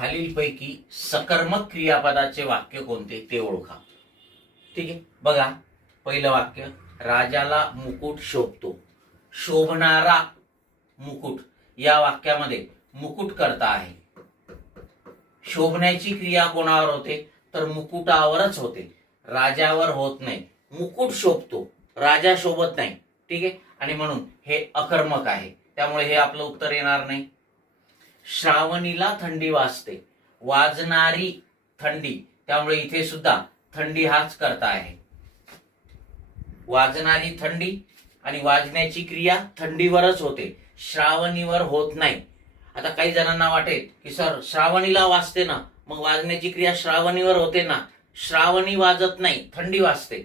खालीलपैकी सकर्मक क्रियापदाचे वाक्य कोणते ते ओळखा. ठीक आहे, बघा पहिलं वाक्य, राजाला मुकुट शोभतो. शोभणारा मुकुट, या वाक्यामध्ये मुकुट कर्ता आहे. शोभण्याची क्रिया कोणावर होते तर मुकुटावरच होते, राजावर होत नाही. मुकुट शोभतो, राजा शोभत नाही. ठीक आहे, आणि म्हणून हे अकर्मक आहे, त्यामुळे हे आपलं उत्तर येणार नाही. श्रावणीला थंडी वाजते. वाजणारी थंडी, त्यामुळे इथे सुद्धा थंडी हाच कर्ता आहे. वाजणारी थंडी आणि वाजण्याची क्रिया थंडीवरच होते, श्रावणीवर होत नाही. आता काही जणांना वाटेल की सर श्रावणीला वाजते ना, मग वाजण्याची क्रिया श्रावणीवर होते ना. श्रावणी वाजत नाही, थंडी वाजते.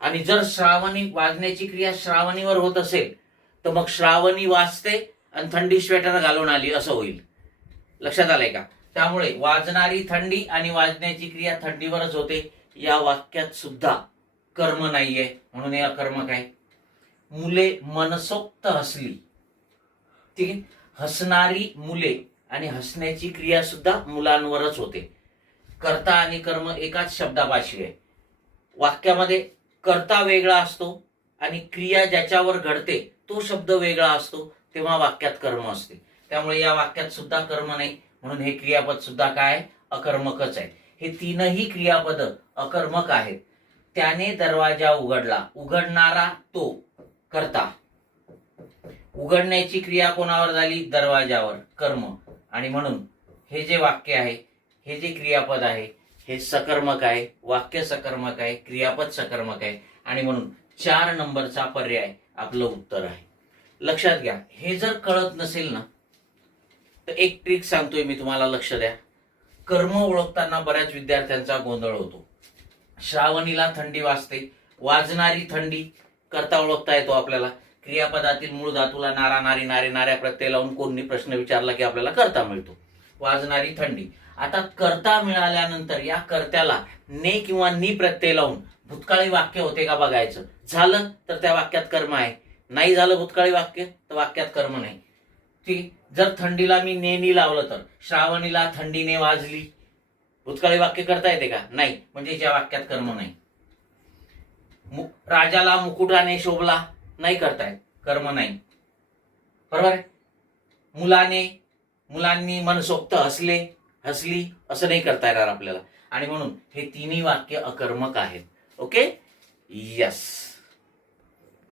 आणि जर श्रावणी वाजण्याची क्रिया श्रावणीवर होत असेल तर मग श्रावणी वाजते आणि थंडी स्वेटर घालून आली असं होईल. लक्षात आलंय का? त्यामुळे वाजणारी थंडी आणि वाजण्याची क्रिया थंडीवरच होते, या वाक्यात सुद्धा कर्म नाहीये, म्हणून हे अकर्मक आहे. मुले मनसोक्त हसली. ठीक आहे, हसणारी मुले आणि हसण्याची क्रिया सुद्धा मुलांवरच होते. कर्ता आणि कर्म एकाच शब्दापाशी आहे. वाक्यामध्ये कर्ता वेगळा असतो आणि क्रिया ज्याच्यावर घडते तो शब्द वेगळा असतो, तेव्हा वाक्यात कर्म असते. त्यामुळे या वाक्यात सुद्धा कर्म नाही, म्हणून हे क्रियापद सुद्धा काय अकर्मकच आहे. हे तीनही क्रियापद अकर्मक आहेत. त्याने दरवाजा उघडला. उघडणारा तो कर्ता. उघडण्याची क्रिया कोणावर झाली? दरवाजावर, कर्म. आणि म्हणून हे जे वाक्य आहे, हे जे क्रियापद आहे, हे सकर्मक आहे. वाक्य सकर्मक आहे, क्रियापद सकर्मक आहे, आणि म्हणून 4 नंबरचा पर्याय आपलं उत्तर आहे. लक्षात घ्या, हे जर कळत नसेल ना तर एक ट्रिक सांगतोय मी तुम्हाला, लक्ष द्या. कर्म ओळखताना बऱ्याच विद्यार्थ्यांचा गोंधळ होतो. श्रावणीला थंडी वाजते, वाजणारी थंडी कर्ता ओळखता येतो आपल्याला. क्रियापदातील मूळ धातूला नारा, नारी, नारे, नाऱ्या प्रत्यय लावून कोणी प्रश्न विचारला की आपल्याला कर्ता मिळतो. वाजणारी थंडी. आता कर्ता मिळाल्यानंतर या कर्त्याला ने किंवा नी प्रत्यय लावून भूतकाळी वाक्य होते का बघायचं. झालं तर त्या वाक्यात कर्म आहे, नाही झालं भूतकाळी वाक्य तर वाक्यात कर्म नाही. ठीक, जर थंडीला मी ने नी लावलं तर श्रावणीला थंडीने वाजली, भूतकाळी वाक्य करता येते का? नाही, म्हणजे ज्या वाक्यात कर्म नाही. राजाला मुकुटाने शोभला, नाही करतायत, कर्म नाही. बरोबर आहे. मुलांनी मनसोक्त हसली असं नाही करता येणार आपल्याला, आणि म्हणून हे तिन्ही वाक्य अकर्मक आहेत. Okay, yes.